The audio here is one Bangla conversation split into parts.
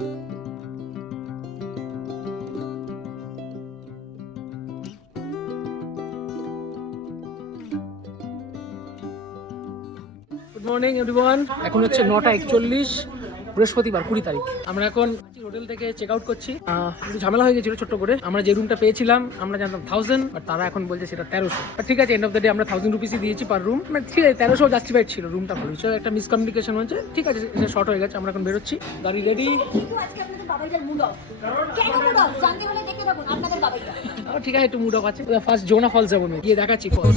Good morning everyone. এখন হচ্ছে 9:41, বৃহস্পতিবার 20 তারিখ। আমরা এখন হোটেল থেকে চেক আউট করছি। একটু ঝামেলা হয়ে গেছিল ছোট্ট করে। আমরা যে রুমটা পেয়েছিলাম আমরা জানতাম 1000, বাট তারা এখন বলছে সেটা 1300। বাট ঠিক আছে, এন্ড অফ দ্য ডে আমরা 1000 রুপিসই দিয়েছি পার রুম। ঠিক আছে, 1300 জাস্টিফাইড ছিল, রুমটা ভালো ছিল। একটা মিসকমিউনিকেশন হয়েছে, ঠিক আছে, এটা শর্ট হয়ে গেছে। আমরা এখন বেরোচ্ছি, গাড়ি রেডি। ঠিক আছে, একটু মুড অফ আছে। ফার্স্ট জোনা ফলস যাবো, গিয়ে দেখাচ্ছি ফলস।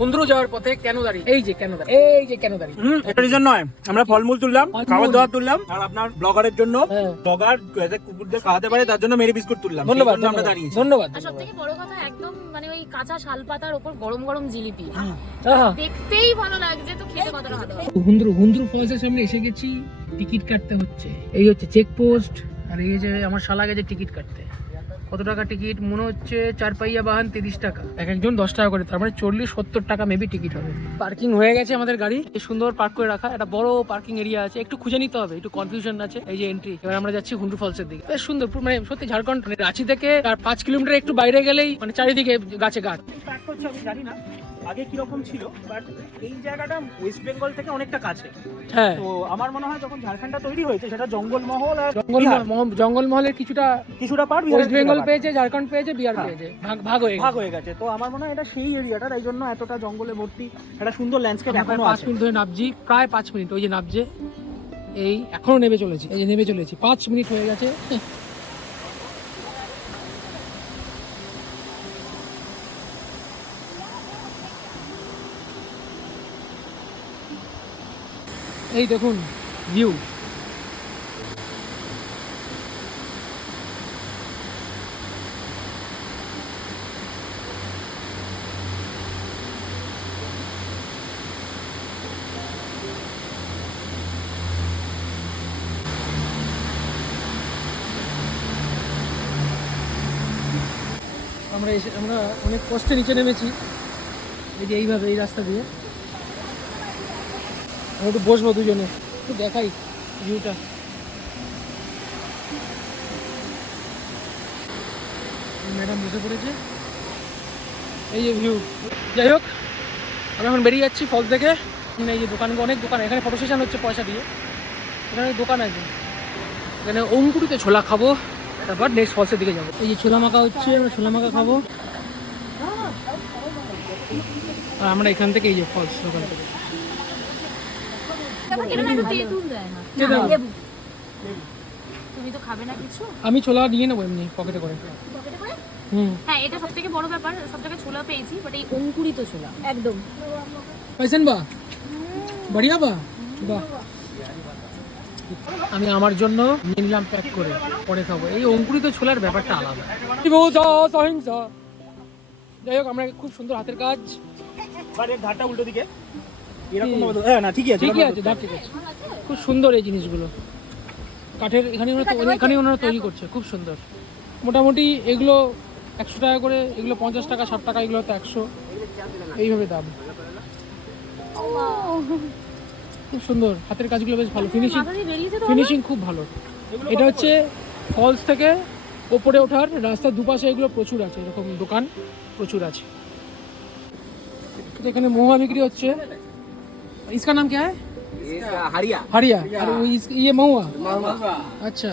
বন্ধুরা যাওয়ার পথে কেন দাঁড়িয়ে, এই যে কেন দাঁড়িয়ে, এই যে কেন দাঁড়িয়ে। একটা রিজন নয়, আমরা ফলমূল তুললাম, খাবার দাবার তুললাম, আর আপনার ব্লগারের জন্য, ব্লগার যাতে কুকুরদের খাওয়াতে পারে তার জন্য মেরি বিস্কুট তুললাম। ধন্যবাদ, আমরা দাঁড়িয়েছি। ধন্যবাদ। আর সবথেকে বড় কথা, একদম মানে ওই কাঁচা শালপাতার উপর গরম গরম জিলিপি, দেখতেই ভালো লাগছে, তো খেতে কতটা ভালো। হুন্দ্রু ফলসের সামনে এসে গেছি, টিকিট কাটতে হচ্ছে। এই হচ্ছে চেকপোস্ট, আর এই যে আমার শালা গেছে টিকিট কাটতে। কত টাকা টিকিট? মনে হচ্ছে 4 পাইয়া বাহান 30 টাকা, এক একজন 10 টাকা করে, তার মানে 40-70 টাকা মেবি টিকিট হবে। পার্কিং হয়ে গেছে আমাদের গাড়ি, এই সুন্দর পার্ক করে রাখা, একটা বড় পার্কিং এরিয়া আছে। একটু খুঁজে নিতে হবে, একটু কনফিউশন আছে। এই যে এন্ট্রি, এবার আমরা যাচ্ছি হুন্ডু ফলসের দিকে। বেশ সুন্দর, মানে সত্যি ঝাড়খণ্ড, রাঁচি থেকে আর 5 কিলোমিটার একটু বাইরে গেলেই মানে চারিদিকে গাছে গাছ। আমি জানি না আগে কিরকম ছিল, বাট এই জায়গাটা ওয়েস্ট বেঙ্গল থেকে অনেকটা কাছে। হ্যাঁ, তো আমার মনে হয় যখন ঝাড়খণ্ডটা তৈরি হয়েছে সেটা জঙ্গলমহল আর জঙ্গলমহলের কিছুটা পার্ট ওয়েস্ট বেঙ্গল পেয়েছে, ঝাড়খণ্ড পেয়েছে, বিহার পেয়েছে, ভাগ হয়ে গেছে। তো আমার মনে হয় এটা সেই এরিয়াটা, এই জন্য এতটা জঙ্গলে ভর্তি, একটা সুন্দর ল্যান্ডস্কেপ এখনো 5 মিনিট ধরে নামছি, প্রায় 5 মিনিট। ওই যে নামছে, এই এখনো নেমে চলেছি, এই যে নেমে চলেছি, 5 মিনিট হয়ে গেছে। এই দেখুন ভিউ, আমরা অনেক কষ্টে নিচে নেমেছি। এই যে এইভাবে এই রাস্তা দিয়ে আমরা একটু বসবো দুজনে, একটু দেখাই ভিউটা। ম্যাডাম বসে পড়েছে, এই যে ভিউ। যাই হোক, আমরা এখন বেরিয়ে যাচ্ছি ফলস থেকে। এই যে দোকানগুলো, অনেক দোকান, এখানে ফটো সেশন হচ্ছে পয়সা দিয়ে। এখানে দোকান আছে, এখানে অঙ্কুরিতে ছোলা খাবো, তারপর নেক্সট ফলসের দিকে যাবো। এই যে ছোলা মাখা হচ্ছে, আমরা ছোলা মাখা খাবো। আর আমরা এখান থেকে এই যে ফলস দোকান থেকে তুমি তো খাবে না কিছু, আমি ছোলা নিয়ে নেবো এমনি পকেটে করে। হ্যাঁ, এটা সবথেকে বড় ব্যাপার, সবথেকে ছোলা পেয়েছি, বাট এই অঙ্কুরিত ছোলা একদম পাইছেন বা বড়িয়া বা বাহ। আমি আমার জন্য নিয়ে নিলাম প্যাক করে, পরে খাবো। এই অঙ্কুরিত ছোলার ব্যাপারটা আলাদা। যাই হোক, আমরা খুব সুন্দর হাতের কাজ, ধারটা উল্টো দিকে এরকম হ্যাঁ না ঠিকই আছে, ঠিকই আছে, ধার ঠিক আছে। খুব সুন্দর এই জিনিসগুলো, কাঠের এখানে ওনারা তৈরি করছে, খুব সুন্দর। মোটামুটি এগুলো 100 টাকা করে, এগুলো 50 টাকা, 60 টাকা, এগুলো তো 100, এইভাবে দাম। খুব সুন্দর হাতের কাজগুলো, বেশ ভালো ফিনিশিং খুব ভালো। এটা হচ্ছে ফলস থেকে ওপরে ওঠার রাস্তার দুপাশে এগুলো প্রচুর আছে, এরকম দোকান প্রচুর আছে। এখানে মহুয়া বিক্রি হচ্ছে। इसका नाम क्या है? হারিয়া। আর ইয়ে মহুয়া। আচ্ছা,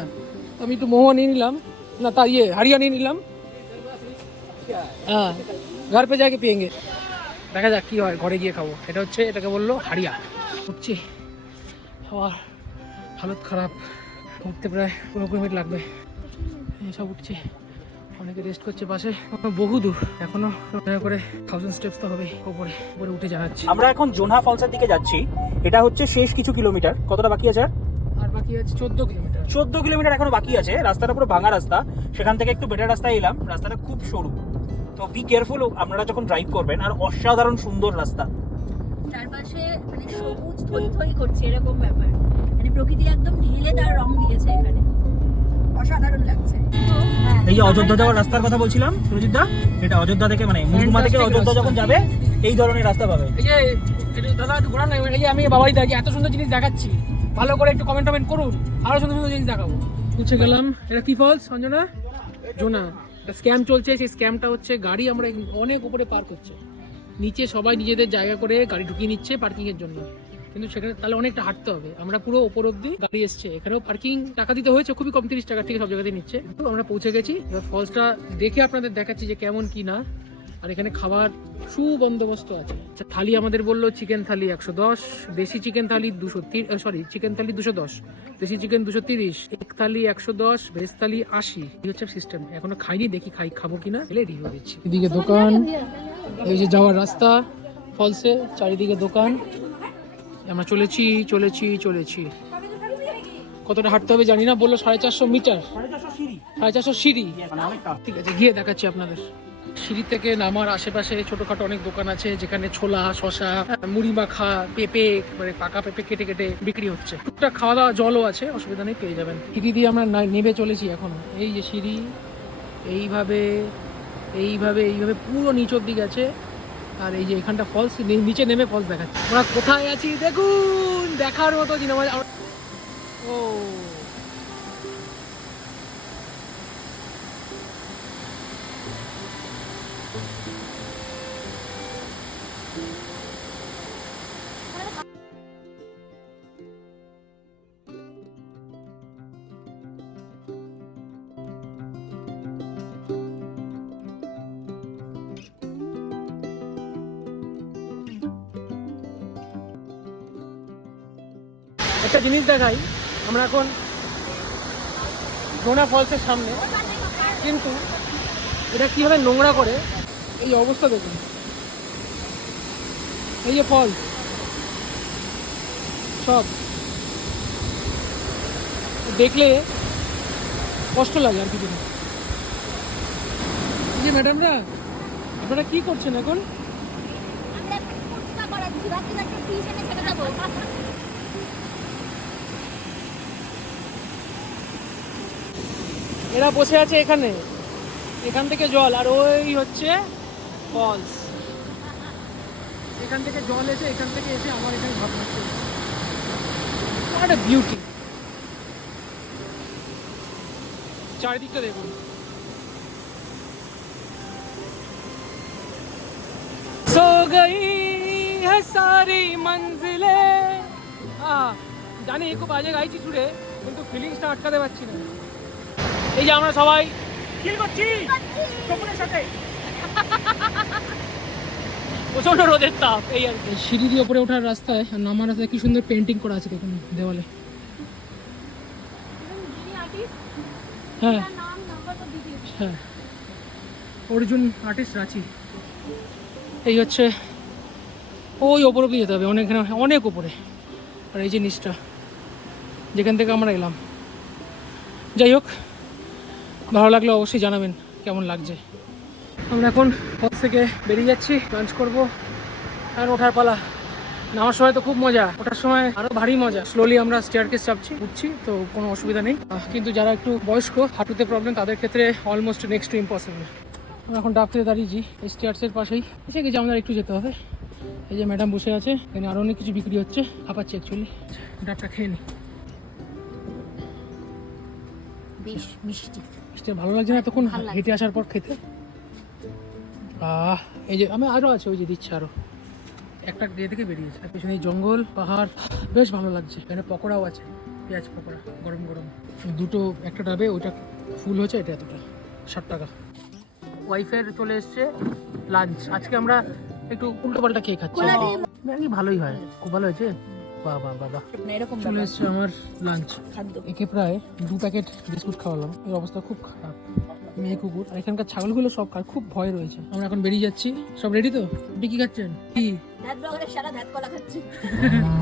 আমি একটু মহুয়া নিয়ে নিলাম, না তা ইয়ে হারিয়া নিয়ে নিলাম। হ্যাঁ, ঘর পে যাকে পিয়েঙ্গে, দেখা যাক কি হয়, ঘরে গিয়ে খাবো। এটা হচ্ছে, এটাকে বললো হারিয়া। উঠছি, খাওয়ার হালত খারাপ, উঠতে প্রায় 15 মিনিট লাগবে। সব উঠছে, অনেকে রেস্ট করছে পাশে, বহু দূর এখনো, করে 1000 স্টেপস তো হবে। উপরে উঠে জানাচ্ছি। আমরা এখন জোনহা ফলসের দিকে যাচ্ছি, এটা হচ্ছে শেষ কিছু কিলোমিটার। কতটা বাকি আছে? আর বাকি আছে 14 কিলোমিটার। 14 কিলোমিটার এখনো বাকি আছে। রাস্তাটা পুরো ভাঙা রাস্তা, সেখান থেকে একটু বেটার রাস্তায় এলাম। রাস্তাটা খুব সরু, তো বি কেয়ারফুল আপনারা যখন ড্রাইভ করবেন। আর অসাধারণ সুন্দর রাস্তা, চারপাশে মানে সবুজ থই থই করছে, এরকম ব্যাপার, মানে প্রকৃতি একদম ঢেলে তার রং দিয়েছে এখানে, অসাধারণ লাগছে। এই যে অযোধ্যা যাওয়ার রাস্তার কথা বলছিলাম সুরজিৎ দা, এটা অযোধ্যা থেকে মানে মুরগুমা থেকে Fantastic অযোধ্যা রাস্তা। যখন যাবে এই ধরনের রাস্তা পাবে। এই যে দাদা একটু ঘোরান না, এই যে আমি বাবাই দেখি এত সুন্দর জিনিস দেখাচ্ছি, ভালো করে একটু কমেন্ট করুন, আরো সুন্দর সুন্দর জিনিস দেখাবো। উঠে গেলাম, এটা কি ফলস অঞ্জনা? জোনা। একটা স্ক্যাম চলছে, সেই স্ক্যামটা হচ্ছে গাড়ি আমরা অনেক উপরে পার্ক হচ্ছে, নিচে সবাই নিজেদের জায়গা করে গাড়ি ঢুকিয়ে নিচ্ছে পার্কিং এর জন্য, কিন্তু সেখানে তাহলে অনেকটা হাঁটতে হবে। আমরা পুরো ওপর অব্দি গাড়ি এসছে, এখানেও পার্কিং টাকা দিতে হয়েছে, খুবই কম 30 টাকা থেকে সব জায়গাতে নিচ্ছে। তো আমরা পৌঁছে গেছি, এবার ফলসটা দেখে আপনাদের দেখাচ্ছি যে কেমন কি না। আর এখানে খাবার সুবন্দোবস্ত আছে। আচ্ছা, থালি আমাদের বললো চিকেন থালি 110, দেশি চিকেন থালি 230, চিকেন থালি 210, দেশি চিকেন 230, এক থালি 110, ভেজ থালি 80। এই হচ্ছে সিস্টেম। এখনো খাইনি, দেখি খাবো কিনা, এলে রিভিউ দিচ্ছি। এদিকে দোকান, এই যে যাওয়ার রাস্তা ফলসে, চারিদিকে দোকান। আমরা চলেছি। কতটা হাঁটতে হবে জানি না, বললো 450 মিটার, 450 সিঁড়ি। ঠিক আছে, গিয়ে দেখাচ্ছি আপনাদের। সিঁড়ি থেকে নামার আশেপাশে ছোটখাটো অনেক দোকান আছে, যেখানে ছোলা, শশা, মুড়ি মাখা, পেঁপে, মানে পাকা পেঁপে কেটে কেটে বিক্রি হচ্ছে। টুকটাক খাওয়া দাওয়া জলও আছে, অসুবিধা নেই, পেয়ে যাবেন। সিঁড়ি দিয়ে আমরা নেমে চলেছি এখন। এই যে সিঁড়ি, এইভাবে পুরো নিচ অব্দি গেছে। আর এই যে এখানটা ফলস, নিচে নেমে ফলস দেখাচ্ছে। আমরা কোথায় আছি দেখুন, দেখার মতো জিনিস। ও একটা জিনিস দেখাই, আমরা এখন জোনা ফলসের সামনে, কিন্তু এটা কিভাবে নোংরা করে, এই অবস্থা দেখুন। এই যে ফলস সব দেখলে কষ্ট লাগে আর কিছু না। এই যে ম্যাডামরা, আপনারা কি করছেন এখন? এরা বসে আছে এখানে, এখান থেকে জল, আর ওই হচ্ছে ফলস। এখান থেকে জল এসে, এখান থেকে এসে আমার এখানে ভাবনা হচ্ছে, হোয়াট আ বিউটি। চারিদিকটা দেখুন। সো গই হ্যায় সারি মঞ্জিলে। জানি খুব বাজে গাইছি সুরে, কিন্তু ফিলিংসটা আটকাতে পারছি না। এই যে আমরা সবাই চিল করছি স্বপনের সাথে, প্রচন্ড রোদের তাপ। এই আর কি, সিঁড়ি দিয়ে উপরে ওঠার রাস্তায় আর নামার রাস্তায় কি সুন্দর পেন্টিং করা আছে দেখুন দেওয়ালে। হ্যাঁ হ্যাঁ, অর্জুন আর্টিস্ট রাঁচি। এই হচ্ছে, ওই ওপর অব্দি যেতে হবে, অনেক উপরে। আর এই যে নিচটা, যেখান থেকে আমরা এলাম। যাই হোক, ভালো লাগলে অবশ্যই জানাবেন কেমন লাগছে। আমরা এখন ফলস থেকে বেরিয়ে যাচ্ছি, লাঞ্চ করবো আর ওঠার পালা। নামার সময় তো খুব মজা, ওঠার সময় আরো ভারী মজা। স্লোলি আমরা স্টেয়ারকেস উঠছি, তো কোনো অসুবিধা নেই। কিন্তু যারা একটু বয়স্ক, হাঁটুতে প্রবলেম, তাদের ক্ষেত্রে অলমোস্ট নেক্সট টু ইম্পসিবল। আমরা এখন ডাব খেতে দাঁড়িয়েছি, এই স্টেয়ার্সের পাশেই। এসে গেছি, আমাদের একটু যেতে হবে। এই যে ম্যাডাম বসে আছে, এখানে আরো অনেক কিছু বিক্রি হচ্ছে, হাঁপাচ্ছি অ্যাকচুয়ালি। ডাবটা খেয়ে নি, বেশ মিষ্টি। ভালো লাগছে না তখন হেঁটে আসার পর খেতে। এই যে আমি আরো আছে, ওই যে দিচ্ছে আরো একটা দিয়ে থেকে বেরিয়েছে। পেছনে জঙ্গল, পাহাড়, বেশ ভালো লাগছে। এখানে পকোড়াও আছে, পেঁয়াজ পকোড়া গরম গরম। দুটো, একটা ডাবে, ওইটা ফুল হচ্ছে, এটা এতটা, 60 টাকা। ওয়াইফের চলে এসছে লাঞ্চ। আজকে আমরা একটু উল্টো পাল্টা খেয়ে খাচ্ছি, ম্যাগি ভালোই হয়, খুব ভালো হয়েছে। বাবা এরকম চলে এসছে আমার লাঞ্চ। একে প্রায় 2 প্যাকেট বিস্কুট খাওয়ালাম, এর অবস্থা খুব খারাপ। মেয়ে কুকুর, আর এখানকার ছাগলগুলো সব খুব ভয় রয়েছে। আমরা এখন বেরিয়ে যাচ্ছি। সব রেডি তো? আপনি কি খাচ্ছেন? কি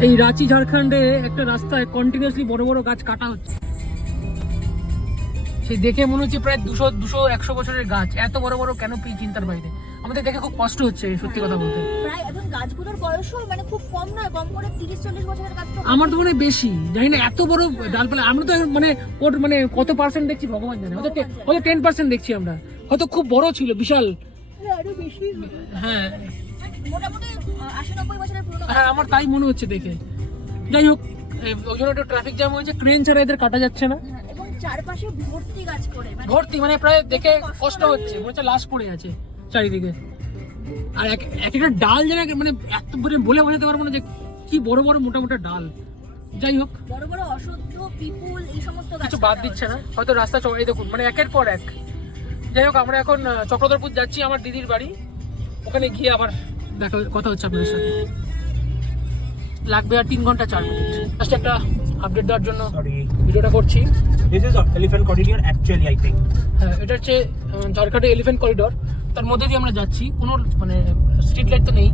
এই রাঁচি ঝাড়খণ্ডে একটা রাস্তায় কন্টিনিউয়াসলি বড় বড় গাছ কাটা হচ্ছে। সেই দেখে মনে হচ্ছে প্রায় 200-100 বছরের গাছ, এত বড় বড় ক্যানোপি চিন্তার বাইরে। আমাদের দেখে খুব কষ্ট হচ্ছে সত্যি কথা বলতে। প্রায় এখন গাছগুলোর বয়সও মানে খুব কম নয়, কম করে 30-40 বছরের গাছ তো আমার তো মনে হয় বেশি, জানি না এত বড় ডালপালা। আমরা তো মানে ওর মানে কত পার্সেন্ট দেখছি ভগবান জানে, হয়তো 10% দেখছি আমরা, হয়তো খুব বড় ছিল বিশাল। আরো বেশি হ্যাঁ মোটামুটি 80-90 বছরের পুরনো হ্যাঁ আমার তাই মনে হচ্ছে দেখে। যাই হোক ওই জন্য একটু ট্রাফিক জ্যাম হয়েছে, ক্রেন ছাড়া এদের কাটা যাচ্ছে না। এবং চারপাশে ভর্তি গাছ করে ভর্তি, মানে প্রায় দেখে কষ্ট হচ্ছে, মনে হচ্ছে লাশ পড়ে আছে চারিদিকে। আর এক একটা ডাল যেন মানে এত বলে বোঝাতে পারবো না যে কি বড় বড় মোটা মোটা ডাল। যাই হোক বড় বড় অসহ্য পিপুল এই সমস্ত গাছ কিছু বাদ দিচ্ছে না, হয়তো রাস্তা চড়াই দেখুন মানে একের পর এক। যাই হোক আমরা এখন চক্রধরপুর যাচ্ছি, আমার দিদির বাড়ি, ওখানে গিয়ে আবার দেখা কথা হচ্ছে আপনাদের সাথে। লাগবে আর 3 ঘন্টা 4 মিনিট। জাস্ট একটা আপডেট দেওয়ার জন্য সরি, ভিডিওটা করছি। This is elephant corridor actually I think. হ্যাঁ এটা হচ্ছে ঝাড়খণ্ডের এলিফ্যান্ট করিডোর, তার মধ্যে দিয়ে আমরা যাচ্ছি। কোনো মানে স্ট্রিট লাইট তো নেই,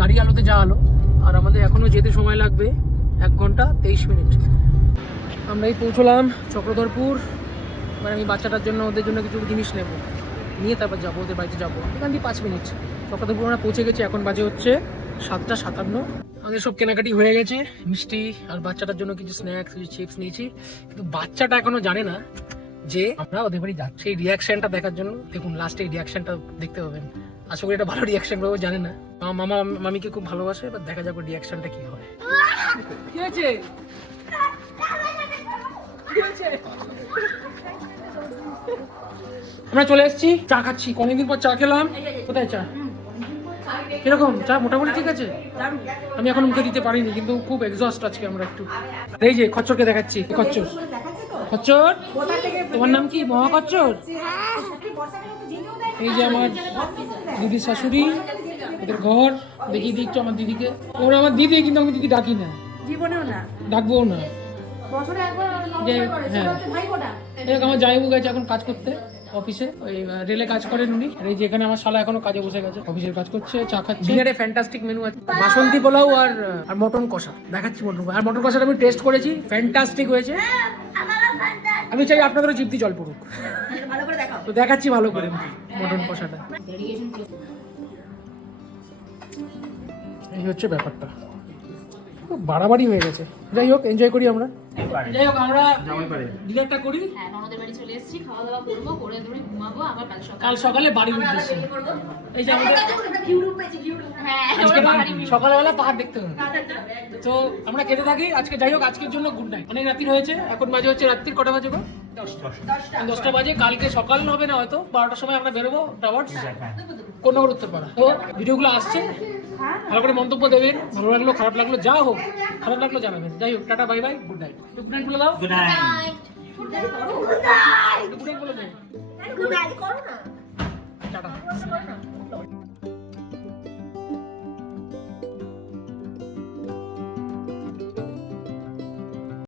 গাড়ি আলোতে যা আলো। আর আমাদের এখনও যেতে সময় লাগবে 1 ঘন্টা 23 মিনিট। আমরা এই পৌঁছলাম চক্রধরপুর। মানে আমি বাচ্চাটার জন্য ওদের জন্য কিছু জিনিস নেব, নিয়ে তারপর যাবো ওদের বাড়িতে যাবো। এখান দিয়ে 5 মিনিট চক্রধরপুর আমরা পৌঁছে গেছি। এখন বাজে হচ্ছে 7:57। আমাদের সব কেনাকাটি হয়ে গেছে, মিষ্টি আর বাচ্চাটার জন্য কিছু স্ন্যাক্স, কিছু চিপস নিয়েছি। কিন্তু বাচ্চাটা এখনো জানে না যে আমরা ওদের বাড়ি যাচ্ছি। এই রিয়াকশনটা দেখার জন্য দেখুন, লাস্টে এই রিয়াকশনটা দেখতে পাবেন। আশা করি এটা ভালো রিয়াকশন পাবো, জানে না। মামা মামিকে খুব ভালোবাসে, এবার দেখা যাক রিয়াকশনটা কি হয়। কি হয়েছে? কি হয়েছে? আমরা চলে এসেছি, চা খাচ্ছি। অনেকদিন পর চা খেলাম। কোথায় চা? কিরকম চা? মোটামুটি ঠিক আছে। আমি এখন মুখে দিতে পারিনি, কিন্তু খুব এক্সস্ট আজকে আমরা একটু। এই যে খচ্চরকে দেখাচ্ছি। খচ্চর, খচ্চর তোমার নাম কি? মহাখচ্চর। এই যে আমার দিদির শাশুড়ি, ওদের ঘর দেখিয়ে দিচ্ছ আমার দিদিকে। ওরা আমার দিদি, কিন্তু আমি দিদি ডাকি না, জীবনেও না, ডাকবো না। বছরে একবার হ্যাঁ দেখ, আমার জামাইবাবু গেছে এখন কাজ করতে অফিসে, ওই রেলে কাজ করেন উনি। আর এই যে এখানে আমার শালা এখনো কাজে বসে গেছে, অফিসের কাজ করছে, চা খাচ্ছে। ডিনারে ফ্যান্টাস্টিক মেনু আছে, বাসন্তী পোলাও আর মটন কষা। দেখাচ্ছি মটন কষা। আর মটন কষাটা আমি টেস্ট করেছি, ফ্যান্টাস্টিক হয়েছে। আমি চাই আপনাদেরও জিভটি জল পড়ুক। ভালো করে দেখাও। তো দেখাচ্ছি ভালো করে মটন কষাটা। এই হচ্ছে ব্যাপারটা, খুব বাড়াবাড়ি হয়ে গেছে। যাই হোক এনজয় করি আমরা। যাই হোক আমরা ডিনারটা করি। হ্যাঁ ননদের বাড়ি চলে এসেছি, খাওয়া দাওয়া করবো, করে ধরে ঘুমাবো, আবার কাল সকালে বাড়ির উদ্দেশ্যে। এই যে আমাদের হ্যাঁ আজকে সকালবেলা পাহাড় দেখতে হবে, তো আমরা খেতে থাকি আজকে। যাই হোক আজকের জন্য গুড নাইট। অনেক রাত্রি হয়েছে, এখন বাজে হচ্ছে রাত্রির কটা বাজে? 10টা বাজে। কালকে সকাল হবে না, হয়তো 12টার সময় আমরা বেরোবো টাওয়ার্স কোন্নগর উত্তরপাড়া। তো ভিডিওগুলো আসছে, ভালো করে মন্তব্য দেবেন, ভালো লাগলো খারাপ লাগলো যা হোক, খারাপ লাগলো জানাবেন। যাই হোক tata bye bye, good night. Good night বলে দাও। Good night. গুড নাইট বলে দাও। গুড নাইট করো না। টাটা।